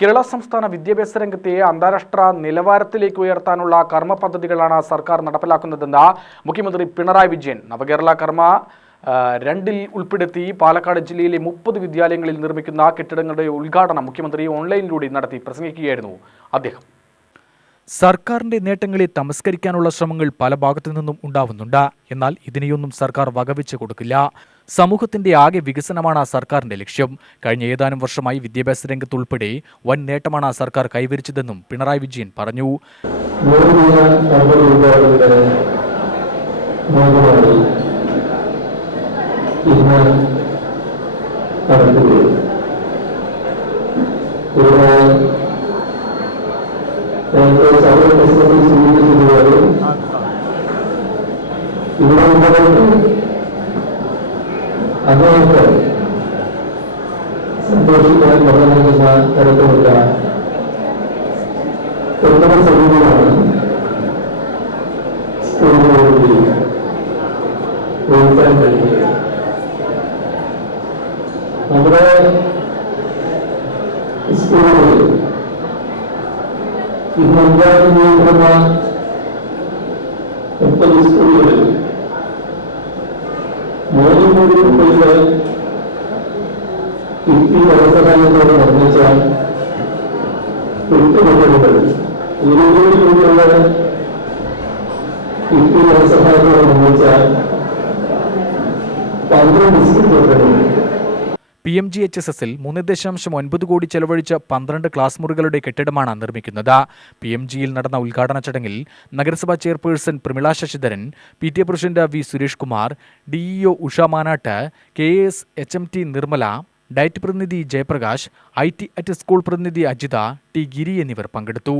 കേരള സംസ്ഥാന വിദ്യാഭ്യാസ രംഗത്തെ അന്താരാഷ്ട്ര നിലവാരത്തിലേക്ക് ഉയർത്താനുള്ള കർമ്മ പദ്ധതികളാണ് സർക്കാർ നടപ്പിലാക്കുന്നതെന്ന് മുഖ്യമന്ത്രി പിണറായി വിജയൻ നവകേരള കർമ്മ 2 ഉൾപ്പെടുത്തി പാലക്കാട് ജില്ലയിലെ 30 വിദ്യാലയങ്ങളിൽ നിർമ്മിക്കുന്ന കെട്ടിടങ്ങളുടെ ഉദ്ഘാടനം മുഖ്യമന്ത്രി ഓൺലൈനിലൂടെ നടത്തി പ്രസംഗിക്കുകയായിരുന്നു അദ്ദേഹം. സർക്കാരിന്റെ നേട്ടങ്ങളെ തമസ്കരിക്കാനുള്ള ശ്രമങ്ങൾ പല ഭാഗത്തു നിന്നും ഉണ്ടാവുന്നുണ്ട്. എന്നാൽ ഇതിനെയൊന്നും സർക്കാർ വകവെച്ച് കൊടുക്കില്ല. സമൂഹത്തിന്റെ ആകെ വികസനമാണ് സർക്കാരിന്റെ ലക്ഷ്യം. കഴിഞ്ഞ ഏതാനും വർഷമായി വിദ്യാഭ്യാസ രംഗത്തുൾപ്പെടെ വൻ നേട്ടമാണ് സർക്കാർ കൈവരിച്ചതെന്നും പിണറായി വിജയൻ പറഞ്ഞു. അദ്ദേഹത്തെ സന്തോഷിക്കാൻ തുടങ്ങുന്ന തരത്തിലുള്ള ഉത്തമ സമീപനമാണ് സ്കൂളുകളിൽ ഉയർത്താൻ കഴിയുന്നത്. നമ്മുടെ സ്കൂളുകളിൽ ഇന്ന് നിയന്ത്രിക്കുന്ന 30 സ്കൂളുകളിൽ 3 കോടി രൂപയുടെ കിഫ്ബി വ്യവസായത്തോടെ നിർമ്മിച്ച 8 കെട്ടിടങ്ങൾ 20 കോടി രൂപയുടെ കിഫ്ബി വ്യവസായത്തോടെ നിർമ്മിച്ച 12 സ്കൂളുകൾ. PMGHSSൽ 3.9 കോടി ചെലവഴിച്ച 12 ക്ലാസ് മുറികളുടെ കെട്ടിടമാണ് നിർമ്മിക്കുന്നത്. PMGയിൽ നടന്ന ഉദ്ഘാടന ചടങ്ങിൽ നഗരസഭാ chairperson Pramila Sasidharan, PTA president V Suresh Kumar, DEO Usha Manatt, KAS HMT Nirmala, diet പ്രതിനിധി ജയപ്രകാശ്, IT അറ്റ് സ്കൂൾ പ്രതിനിധി അജിത, T ഗിരി എന്നിവർ പങ്കെടുത്തു.